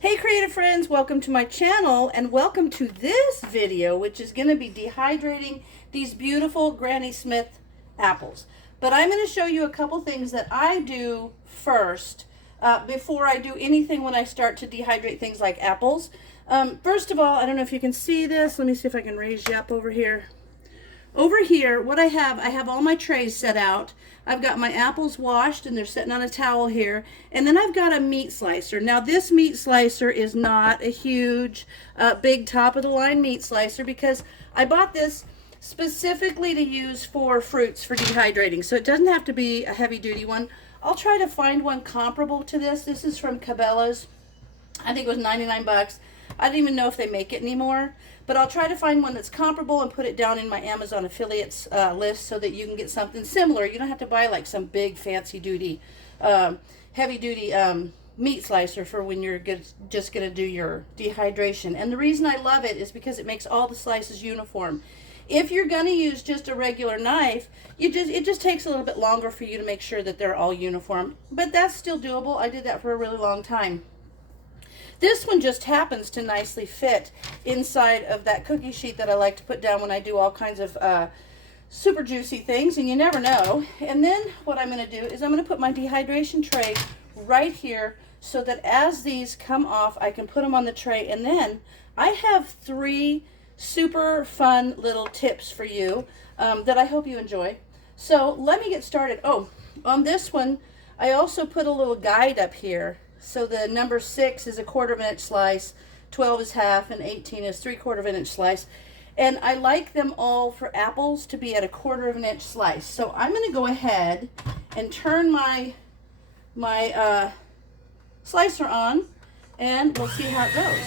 Hey creative friends, welcome to my channel and welcome to this video, which is going to be dehydrating these beautiful Granny Smith apples. But I'm going to show you a couple things that I do first before I do anything when I start to dehydrate things like apples. First of all, I don't know if you can see this. Let me see if I can raise you up over here. Over here, what I have all my trays set out. I've got my apples washed and they're sitting on a towel here. And then I've got a meat slicer. Now this meat slicer is not a huge, big top of the line meat slicer because I bought this specifically to use for fruits for dehydrating. So it doesn't have to be a heavy duty one. I'll try to find one comparable to this. This is from Cabela's. I think it was 99 bucks. I don't even know if they make it anymore, but I'll try to find one that's comparable and put it down in my Amazon affiliates list so that you can get something similar. You don't have to buy like some big fancy duty, heavy duty meat slicer for when you're just going to do your dehydration. And the reason I love it is because it makes all the slices uniform. If you're going to use just a regular knife, it just takes a little bit longer for you to make sure that they're all uniform. But that's still doable. I did that for a really long time. This one just happens to nicely fit inside of that cookie sheet that I like to put down when I do all kinds of super juicy things, and you never know. And then what I'm going to do is I'm going to put my dehydration tray right here so that as these come off, I can put them on the tray. And then I have 3 super fun little tips for you that I hope you enjoy. So let me get started. Oh, on this one, I also put a little guide up here. So the number 6 is a 1/4 inch slice, 12 is half, and 18 is 3/4 inch slice. And I like them all for apples to be at a 1/4 inch slice. So I'm going to go ahead and turn my slicer on, and we'll see how it goes.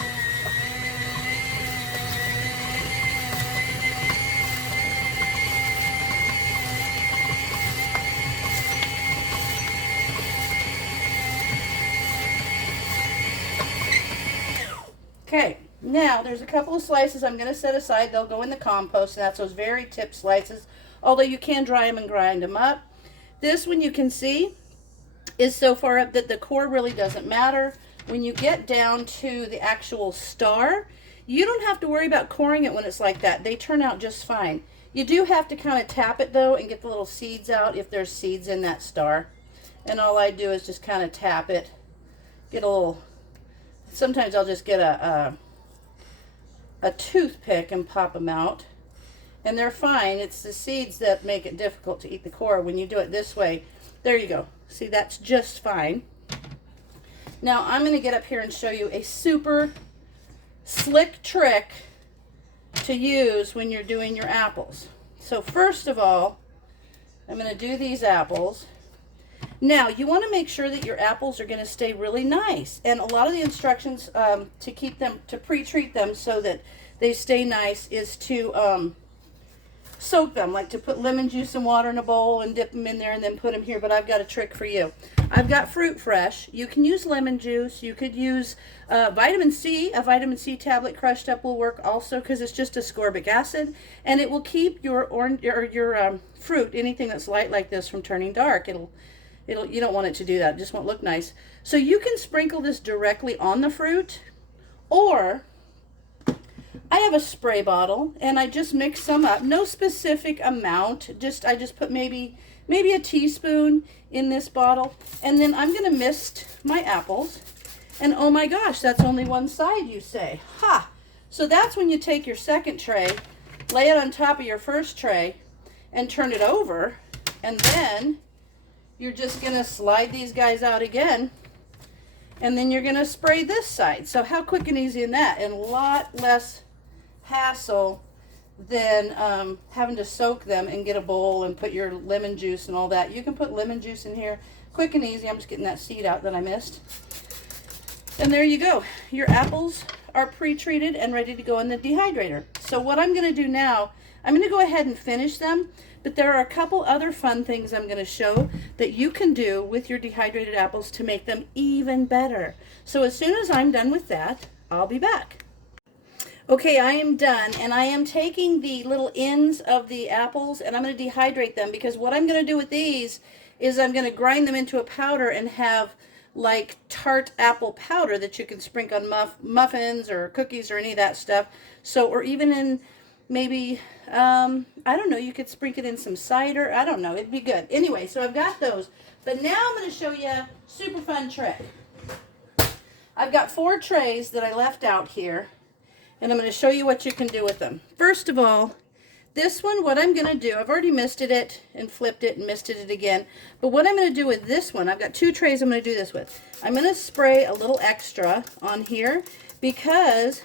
Okay, now there's a couple of slices I'm going to set aside. They'll go in the compost, and that's those very tip slices, although you can dry them and grind them up. This one you can see is so far up that the core really doesn't matter. When you get down to the actual star, you don't have to worry about coring it when it's like that. They turn out just fine. You do have to kind of tap it though and get the little seeds out if there's seeds in that star. And all I do is just kind of tap it, get a little. Sometimes I'll just get a toothpick and pop them out. And they're fine. It's the seeds that make it difficult to eat the core. When you do it this way, there you go. See, that's just fine. Now I'm going to get up here and show you a super slick trick to use when you're doing your apples. So first of all, I'm going to do these apples. Now, you want to make sure that your apples are going to stay really nice. And a lot of the instructions to keep them, to pre-treat them so that they stay nice is to soak them, like to put lemon juice and water in a bowl and dip them in there and then put them here. But I've got a trick for you. I've got Fruit Fresh. You can use lemon juice. You could use vitamin C. A vitamin C tablet crushed up will work also because it's just ascorbic acid. And it will keep your fruit, anything that's light like this, from turning dark. You don't want it to do that. It just won't look nice. So you can sprinkle this directly on the fruit, or I have a spray bottle and I just mix some up. No specific amount. I just put maybe a teaspoon in this bottle, and then I'm going to mist my apples. And oh my gosh, that's only one side, you say. Ha! So that's when you take your second tray, lay it on top of your first tray, and turn it over, and then you're just going to slide these guys out again, and then you're going to spray this side. So how quick and easy in that, and a lot less hassle than having to soak them and get a bowl and put your lemon juice and all that. You can put lemon juice in here, quick and easy. I'm just getting that seed out that I missed. And there you go. Your apples are pre-treated and ready to go in the dehydrator. So what I'm going to do now, I'm going to go ahead and finish them, but there are a couple other fun things I'm going to show that you can do with your dehydrated apples to make them even better. So as soon as I'm done with that, I'll be back. Okay, I am done, and I am taking the little ends of the apples and I'm going to dehydrate them, because what I'm going to do with these is I'm going to grind them into a powder and have like tart apple powder that you can sprinkle on muffins or cookies or any of that stuff. So, or even in maybe, I don't know, you could sprinkle it in some cider. I don't know, it'd be good. Anyway, so I've got those. But now I'm going to show you a super fun trick. I've got 4 trays that I left out here, and I'm going to show you what you can do with them. First of all, this one, what I'm going to do, I've already misted it and flipped it and misted it again. But what I'm going to do with this one, I've got 2 trays I'm going to do this with. I'm going to spray a little extra on here because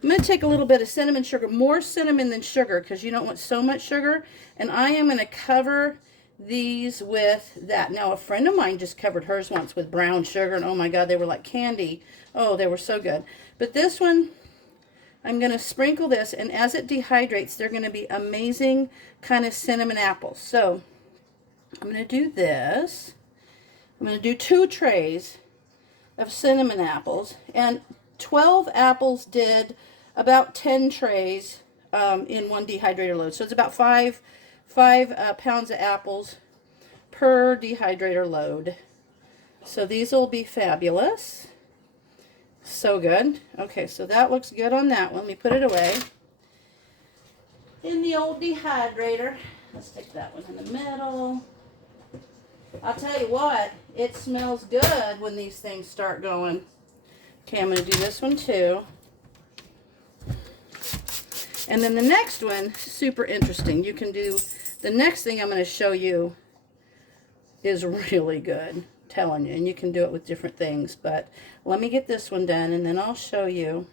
I'm going to take a little bit of cinnamon sugar, more cinnamon than sugar because you don't want so much sugar. And I am going to cover these with that. Now, a friend of mine just covered hers once with brown sugar, and oh my God, they were like candy. Oh, they were so good. But this one, I'm going to sprinkle this, and as it dehydrates, they're going to be amazing kind of cinnamon apples. So I'm going to do this. I'm going to do 2 trays of cinnamon apples, and 12 apples did about 10 trays in one dehydrator load. So it's about 5 pounds of apples per dehydrator load. So these will be fabulous. So good. Okay, so that looks good on that one. Let me put it away in the old dehydrator. Let's stick that one in the middle. I'll tell you what, it smells good when these things start going. Okay, I'm going to do this one too. And then the next one, super interesting. You can do, the next thing I'm going to show you is really good. Telling you, and you can do it with different things, but let me get this one done and then I'll show you.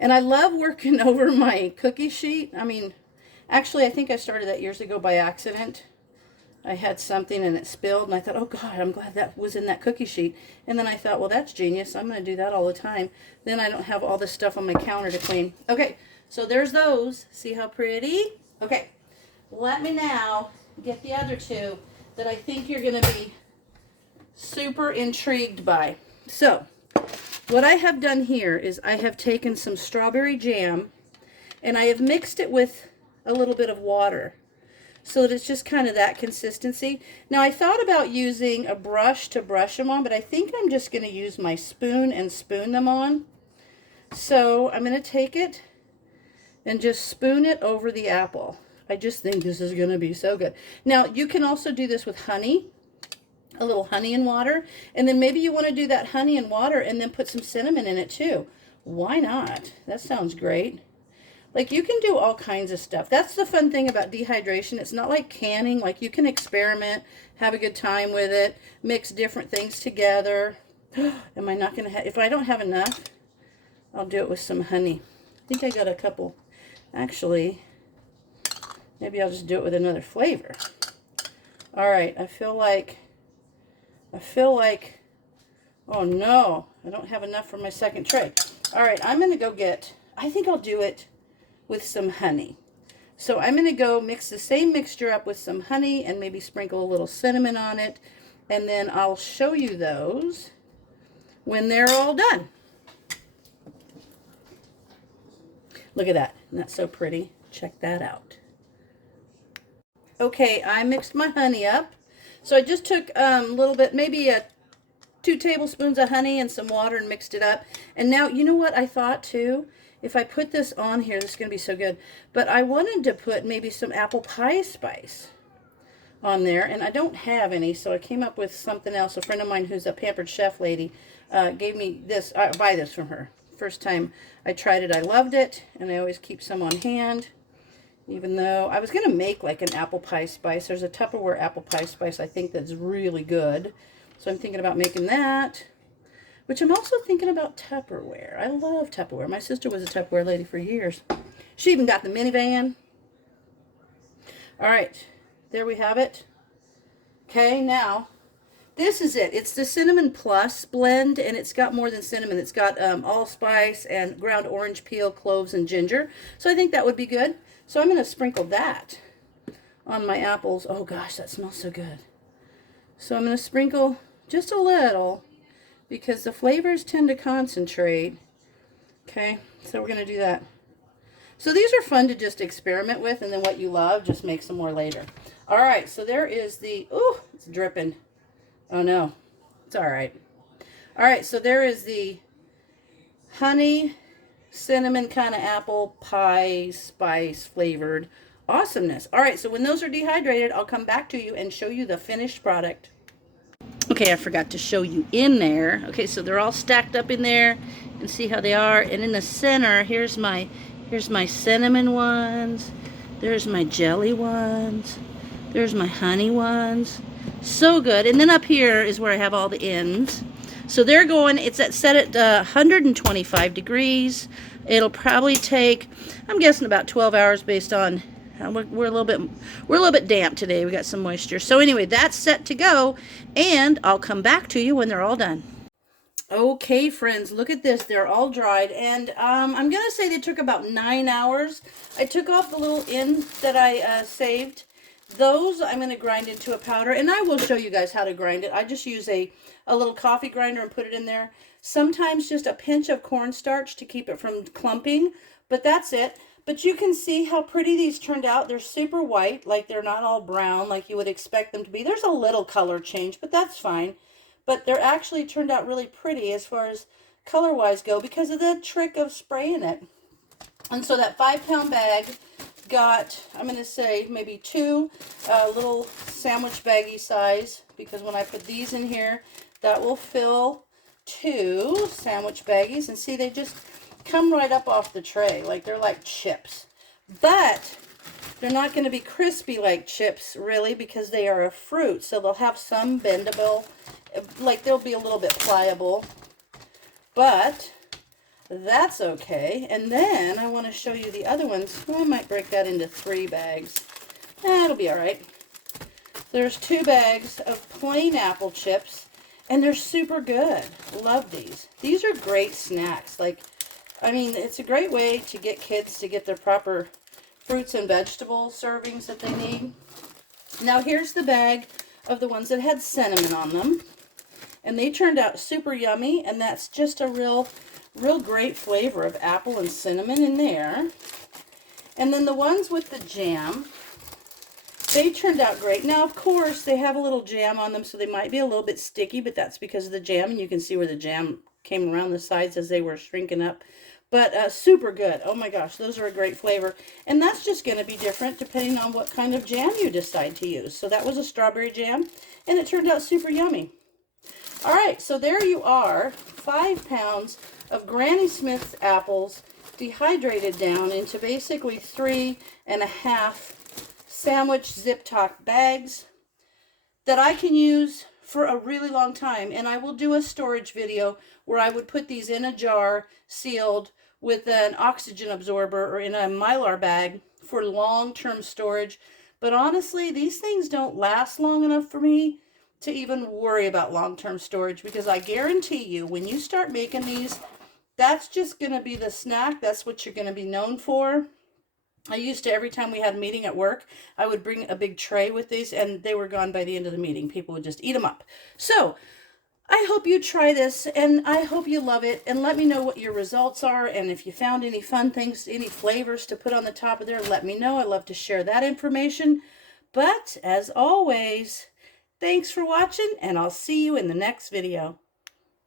And I love working over my cookie sheet. I mean, actually I think I started that years ago by accident. I had something and it spilled and I thought, oh God, I'm glad that was in that cookie sheet. And then I thought, well, that's genius, I'm going to do that all the time. Then I don't have all this stuff on my counter to clean. Okay, so there's those. See how pretty? Okay, let me now get the other 2 that I think you're going to be super intrigued by. So, what I have done here is I have taken some strawberry jam and I have mixed it with a little bit of water so that it's just kind of that consistency. Now, I thought about using a brush to brush them on, but I think I'm just going to use my spoon and spoon them on. So, I'm going to take it and just spoon it over the apple. I just think this is going to be so good. Now, you can also do this with honey, a little honey and water, and then maybe you want to do that honey and water and then put some cinnamon in it too. Why not? That sounds great. Like, you can do all kinds of stuff. That's the fun thing about dehydration. It's not like canning. Like, you can experiment, have a good time with it, mix different things together. Am I not going to have, if I don't have enough, I'll do it with some honey. I think I got a couple, actually. Maybe I'll just do it with another flavor. All right, I feel like, oh no, I don't have enough for my second tray. All right, I'm going to go get, I think I'll do it with some honey. So I'm going to go mix the same mixture up with some honey and maybe sprinkle a little cinnamon on it. And then I'll show you those when they're all done. Look at that. Isn't that so pretty? Check that out. Okay, I mixed my honey up. So I just took a little bit, maybe 2 tablespoons of honey and some water and mixed it up. And now, you know what I thought too? If I put this on here, this is going to be so good. But I wanted to put maybe some apple pie spice on there. And I don't have any, so I came up with something else. A friend of mine who's a Pampered Chef lady gave me this. I buy this from her. First time I tried it, I loved it. And I always keep some on hand. Even though I was going to make like an apple pie spice. There's a Tupperware apple pie spice I think that's really good. So I'm thinking about making that. Which I'm also thinking about Tupperware. I love Tupperware. My sister was a Tupperware lady for years. She even got the minivan. All right. There we have it. Okay, now this is it. It's the Cinnamon Plus blend, and it's got more than cinnamon. It's got allspice and ground orange peel, cloves, and ginger. So I think that would be good. So I'm going to sprinkle that on my apples. Oh gosh, that smells so good. So I'm going to sprinkle just a little because the flavors tend to concentrate. Okay, so we're going to do that. So these are fun to just experiment with, and then what you love, just make some more later. All right, so there is the, ooh, it's dripping. Oh no, it's all right. All right, so there is the honey, cinnamon kind of apple pie spice flavored awesomeness. All right, so when those are dehydrated, I'll come back to you and show you the finished product. Okay, I forgot to show you in there. Okay, so they're all stacked up in there. You can see how they are. And in the center, here's my cinnamon ones. There's my jelly ones. There's my honey ones. So good. And then up here is where I have all the ends. So they're going, it's set at 125 degrees. It'll probably take, I'm guessing about 12 hours based on, we're a little bit damp today. We got some moisture. So anyway, that's set to go, and I'll come back to you when they're all done. Okay, friends, look at this. They're all dried, and I'm going to say they took about 9 hours. I took off the little end that I saved. Those I'm going to grind into a powder, and I will show you guys how to grind it. I just use a little coffee grinder and put it in there. Sometimes just a pinch of cornstarch to keep it from clumping, but that's it. But you can see how pretty these turned out. They're super white, like they're not all brown like you would expect them to be. There's a little color change, but that's fine. But they're actually turned out really pretty as far as color-wise go because of the trick of spraying it. And so that 5-pound bag got, I'm going to say, maybe 2 little sandwich baggy size, because when I put these in here, that will fill 2 sandwich baggies. And see, they just come right up off the tray, like they're like chips. But they're not going to be crispy like chips, really, because they are a fruit. So they'll have some bendable, like they'll be a little bit pliable. But that's okay. And then I want to show you the other ones. Well, I might break that into 3 bags. That'll be all right. There's 2 bags of plain apple chips, and they're super good. Love these. These are great snacks. Like, I mean, it's a great way to get kids to get their proper fruits and vegetable servings that they need. Now, here's the bag of the ones that had cinnamon on them, and they turned out super yummy, and that's just a real great flavor of apple and cinnamon in there. And then the ones with the jam, they turned out great. Now, of course, they have a little jam on them, so they might be a little bit sticky, but that's because of the jam, and you can see where the jam came around the sides as they were shrinking up. But super good. Oh my gosh, those are a great flavor. And that's just going to be different depending on what kind of jam you decide to use. So that was a strawberry jam, and it turned out super yummy. All right, so there you are, 5 pounds of Granny Smith's apples dehydrated down into basically 3.5 sandwich zip-top bags that I can use for a really long time. And I will do a storage video where I would put these in a jar sealed with an oxygen absorber or in a Mylar bag for long-term storage. But honestly, these things don't last long enough for me to even worry about long-term storage, because I guarantee you when you start making these, that's just going to be the snack. That's what you're going to be known for. I used to, every time we had a meeting at work, I would bring a big tray with these, and they were gone by the end of the meeting. People would just eat them up. So I hope you try this, and I hope you love it, and let me know what your results are, and if you found any fun things, any flavors to put on the top of there, let me know. I love to share that information. But as always, thanks for watching, and I'll see you in the next video.